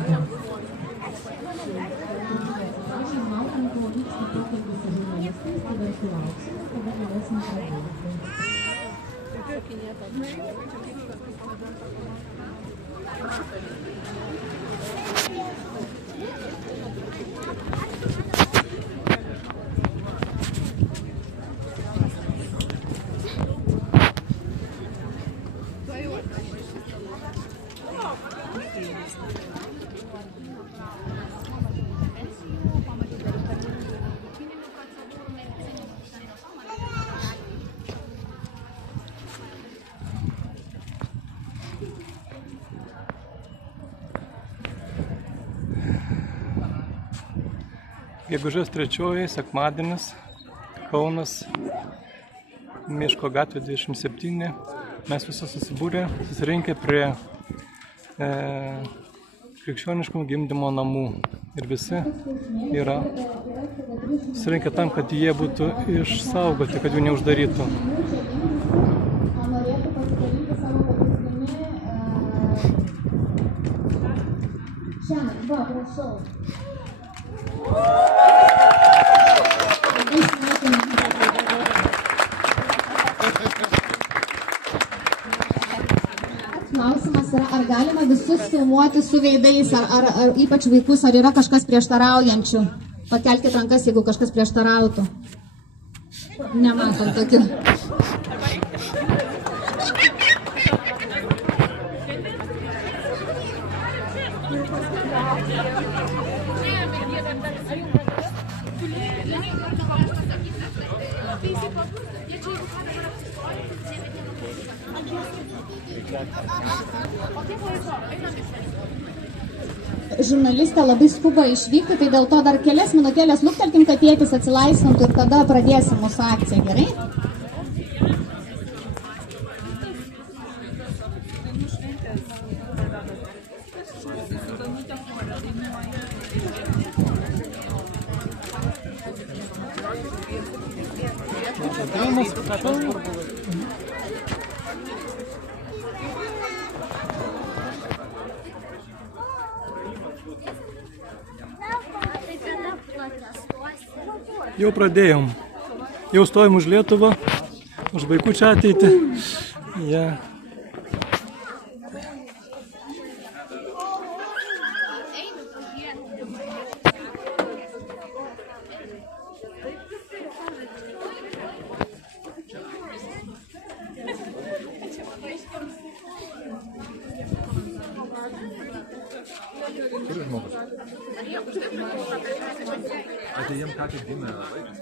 metų. Laukiant, kol vyksta pokalbis su žurnalistais, tada sulauksime, tada galėsim pradėti. Gegužės 3, sekmadienis, Kaunas, Miško gatvė 27. Mes visi susirinkę prie krikščioniškų gimdymo namų. Ir visi yra susirinkę tam, kad jie būtų išsaugoti, kad jų neuždarytų. Šiandien, va, prašau. Klausimas yra, ar galima visus filmuoti su veidais, ar ypač vaikus, ar yra kažkas prieštaraujančių? Pakelkite rankas, jeigu kažkas prieštarautų. Nematom tokių. Žurnalistė labai skuba išvykti, tai dėl to dar kelias minutėlės luktelkim, kad tėtis atsilaisvintų ir tada pradėsim mūsų akciją, gerai? Jau pradėjom. Jau stovim už Lietuvą, už vaikų čia ateitį. Yeah. Also, jiem ką tik gimė vaikas.